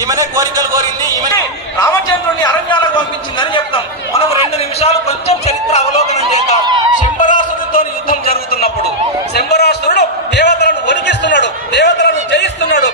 ఈమెనే కోరికలు కోరింది, ఈమెనే రామచంద్రుడిని అరణ్యాలకు పంపించిందని చెప్తాం. మనం 2 నిమిషాలు కొంచెం చరిత్ర అవలోకనం చేద్దాం. శంబరాసురుడితో యుద్ధం జరుగుతున్నప్పుడు శంబరాసురుడు దేవతలను వణికిస్తున్నాడు, దేవతలను జయిస్తున్నాడు.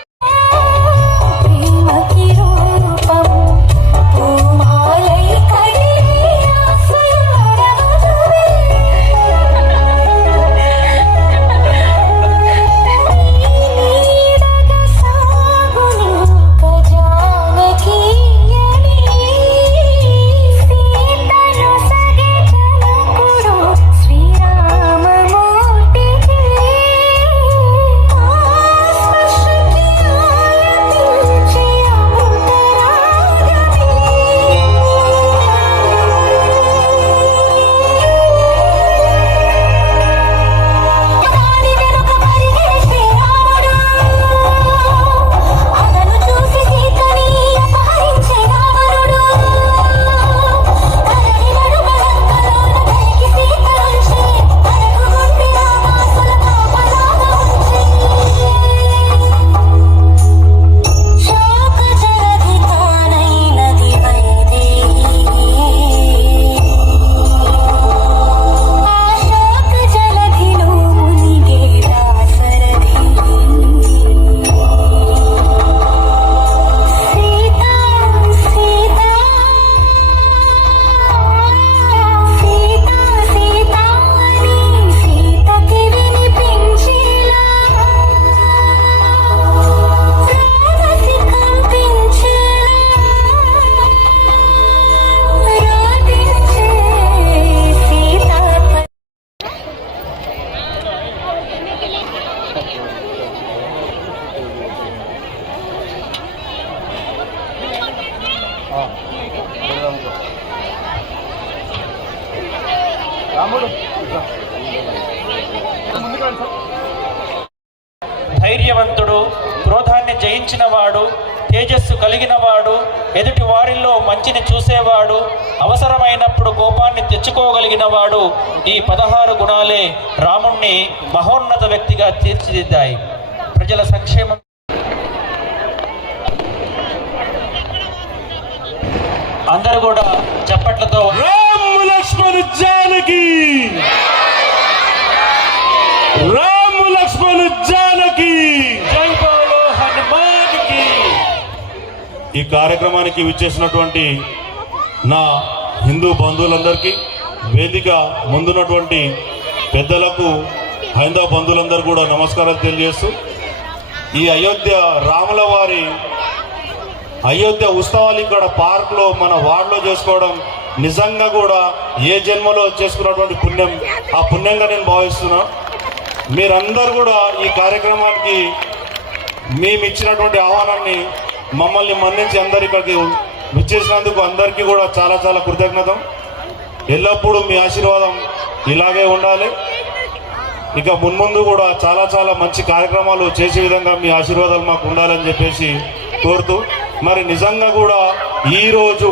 ధైర్యవంతుడు, క్రోధాన్ని జయించినవాడు, తేజస్సు కలిగినవాడు, ఎదుటి వారిలో మంచిని చూసేవాడు, అవసరమైనప్పుడు కోపాన్ని తెచ్చుకోగలిగినవాడు. ఈ 16 గుణాలే రాముణ్ణి మహోన్నత వ్యక్తిగా తీర్చిదిద్దాయి. ప్రజల సంక్షేమం అందరూ కూడా చప్పట్లతో రామ లక్ష్మణ జానకి, రామ లక్ష్మణ జానకి, జై బోలో హనుమాన్ కి. ఈ కార్యక్రమానికి విచ్చేసినటువంటి నా హిందూ బంధువులందరికీ, వేదిక ముందున్నటువంటి పెద్దలకు, హైందవ బంధువులందరూ కూడా నమస్కారాలు తెలియజేస్తూ, ఈ అయోధ్య రాముల వారి అయోధ్య ఉత్సవాలు ఇక్కడ పార్క్లో మన వార్డులో చేసుకోవడం నిజంగా కూడా ఏ జన్మలో చేసుకున్నటువంటి పుణ్యం, ఆ పుణ్యంగా నేను భావిస్తున్నా. మీరందరూ కూడా ఈ కార్యక్రమానికి మేము ఇచ్చినటువంటి ఆహ్వానాన్ని మమ్మల్ని మన్నించి అందరు ఇక్కడికి విచ్చేసినందుకు అందరికీ కూడా చాలా చాలా కృతజ్ఞత. ఎల్లప్పుడూ మీ ఆశీర్వాదం ఇలాగే ఉండాలి. ఇక మున్ముందు కూడా చాలా చాలా మంచి కార్యక్రమాలు చేసే విధంగా మీ ఆశీర్వాదాలు మాకు ఉండాలని చెప్పేసి కోరుతూ, మరి నిజంగా కూడా ఈరోజు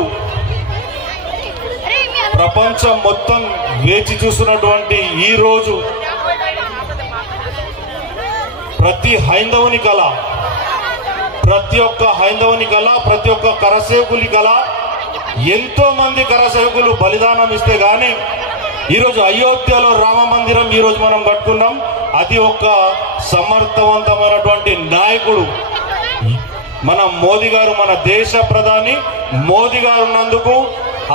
ప్రపంచం మొత్తం వేచి చూస్తున్నటువంటి ఈ రోజు ప్రతి హైందవుని కళ, ప్రతి ఒక్క హైందవుని కళ, ప్రతి ఒక్క కరసేవకుని కళ, ఎంతో మంది కరసేవకులు బలిదానం ఇస్తే గాని ఈరోజు అయోధ్యలో రామ మందిరం ఈరోజు మనం కట్టుకున్నాం. అది ఒక సమర్థవంతమైనటువంటి నాయకుడు మన మోదీ గారు, మన దేశ ప్రధాని మోదీ గారు ఉన్నందుకు,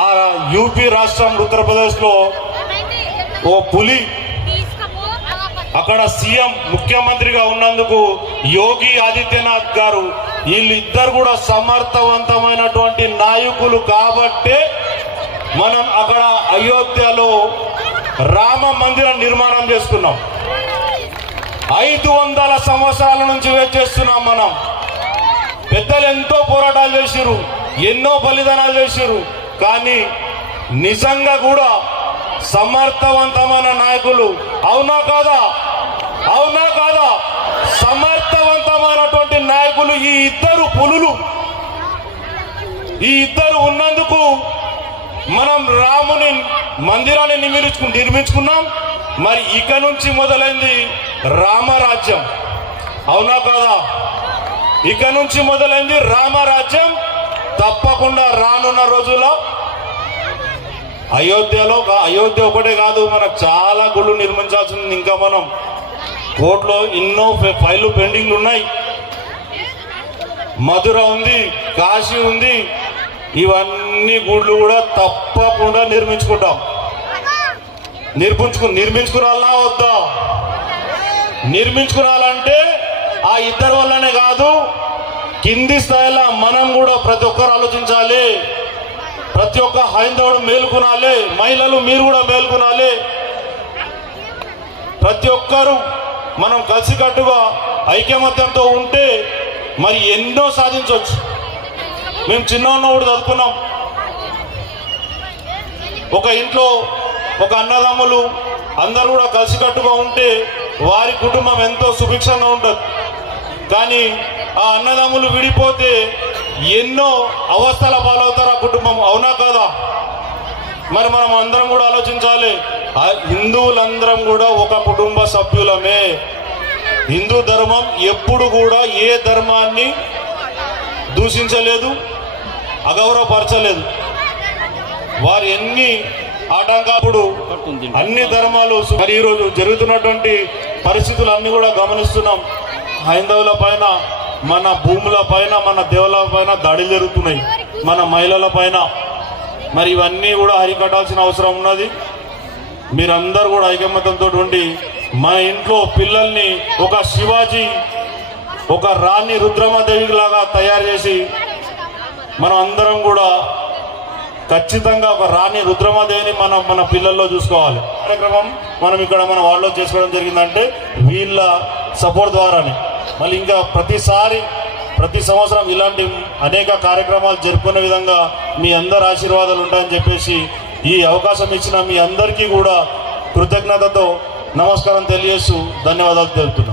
ఆ యూపీ రాష్ట్రం ఉత్తరప్రదేశ్లో ఓ పులి, అక్కడ సీఎం ముఖ్యమంత్రిగా ఉన్నందుకు యోగి ఆదిత్యనాథ్ గారు, వీళ్ళిద్దరు కూడా సమర్థవంతమైనటువంటి నాయకులు కాబట్టే మనం అక్కడ అయోధ్యలో రామ మందిరం నిర్మాణం చేసుకున్నాం. 500 సంవత్సరాల నుంచి వెయిట్ చేస్తున్నాం మనం. పెద్దలు ఎంతో పోరాటాలు చేశారు, ఎన్నో బలిదానాలు చేశారు. కానీ నిజంగా కూడా సమర్థవంతమైన నాయకులు, అవునా కాదా, అవునా కాదా, సమర్థవంతమైనటువంటి నాయకులు ఈ ఇద్దరు పులులు, ఈ ఇద్దరు ఉన్నందుకు మనం రాముని మందిరాన్ని నిర్మించుకున్నాం. మరి ఇక నుంచి మొదలైంది రామరాజ్యం, అవునా కాదా. ఇక నుంచి మొదలైంది రామరాజ్యం. తప్పకుండా రానున్న రోజుల్లో అయోధ్య ఒకటే కాదు, మనకు చాలా గుళ్ళు నిర్మించాల్సింది. ఇంకా మనం కోర్టులో ఎన్నో ఫైళ్ళు పెండింగ్లు ఉన్నాయి. మధుర ఉంది, కాశీ ఉంది, ఇవన్నీ గుళ్ళు కూడా తప్పకుండా నిర్మించుకుంటాం. నిర్మించుకురాలనా వద్దా? నిర్మించుకురాలంటే ఆ ఇద్దరి వల్లనే కాదు, కింది స్థాయిలో మనం కూడా ప్రతి ఒక్కరు ఆలోచించాలి. ప్రతి ఒక్క హైందవుడు మేలుకునాలి, మహిళలు మీరు కూడా మేలుకునాలి. ప్రతి ఒక్కరు మనం కలిసికట్టుగా ఐకమత్యంతో ఉంటే మరి ఎన్నో సాధించవచ్చు. మేము చిన్న ఉన్నప్పుడు చదువుకున్నాం, ఒక ఇంట్లో ఒక అన్నదమ్ములు అందరూ కూడా కలిసికట్టుగా ఉంటే వారి కుటుంబం ఎంతో సుభిక్షంగా ఉంటుంది. కానీ ఆ అన్నదమ్ములు విడిపోతే ఎన్నో అవస్థల పాలవుతారు ఆ కుటుంబం. అవునా కాదా? మరి మనం అందరం కూడా ఆలోచించాలి. హిందువులందరం కూడా ఒక కుటుంబ సభ్యులమే. హిందూ ధర్మం ఎప్పుడు కూడా ఏ ధర్మాన్ని దూషించలేదు, అగౌరవపరచలేదు. వారు ఎన్ని ఆటంకాలు, అన్ని ధర్మాలు మరి ఈరోజు జరుగుతున్నటువంటి పరిస్థితులు అన్ని కూడా గమనిస్తున్నాం. హైందవుల పైన, మన భూముల పైన, మన దేవుల పైన దాడులు జరుగుతున్నాయి, మన మహిళల పైన. మరి ఇవన్నీ కూడా అరికట్టాల్సిన అవసరం ఉన్నది. మీరందరూ కూడా ఐకమత్యంతో ఉండి మన ఇంట్లో పిల్లల్ని ఒక శివాజీ, ఒక రాణి రుద్రమాదేవి లాగా తయారు చేసి మనం అందరం కూడా ఖచ్చితంగా ఒక రాణి రుద్రమాదేవిని మన పిల్లల్లో చూసుకోవాలి. కార్యక్రమం మనం ఇక్కడ మన వాళ్ళలో చేసుకోవడం జరిగిందంటే వీళ్ళ సపోర్ట్ ద్వారానే. మళ్ళీ ఇంకా ప్రతి సంవత్సరం ఇలాంటి అనేక కార్యక్రమాలు జరుపుకునే విధంగా మీ అందరి ఆశీర్వాదాలు ఉంటాయని చెప్పేసి ఈ అవకాశం ఇచ్చిన మీ అందరికీ కూడా కృతజ్ఞతతో నమస్కారం తెలియజేస్తూ ధన్యవాదాలు తెలుపుతున్నాను.